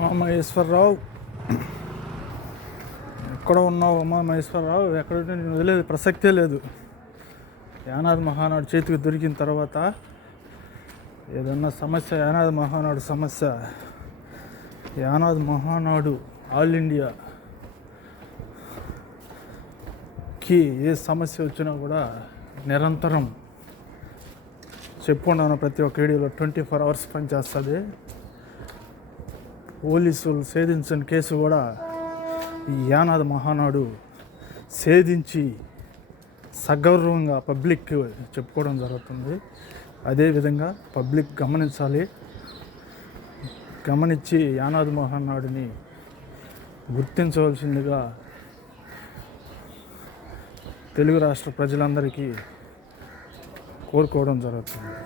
ఉమామహేశ్వరరావు ఎక్కడ ఉన్నావు ఉమామహేశ్వరరావు ఎక్కడ ఉంటే నేను వదిలేదు ప్రసక్తే లేదు. యానాది మహానాడు చేతికి దొరికిన తర్వాత ఏదన్నా సమస్య యానాది మహానాడు సమస్య. యానాది మహానాడు ఆల్ ఇండియా కి ఏ సమస్య వచ్చినా కూడా నిరంతరం చెప్పుకున్నాను ప్రతి ఒక్క వీడియోలో. ట్వంటీ ఫోర్ అవర్స్ పనిచేస్తుంది. పోలీసులు సేధించని కేసు కూడా ఈ యానాది మహానాడు సేధించి సగౌరవంగా పబ్లిక్ చెప్పుకోవడం జరుగుతుంది. అదేవిధంగా పబ్లిక్ గమనించాలి. గమనించి యానాది మహానాడుని గుర్తించవలసిందిగా తెలుగు రాష్ట్ర ప్రజలందరికీ కోరుకోవడం జరుగుతుంది.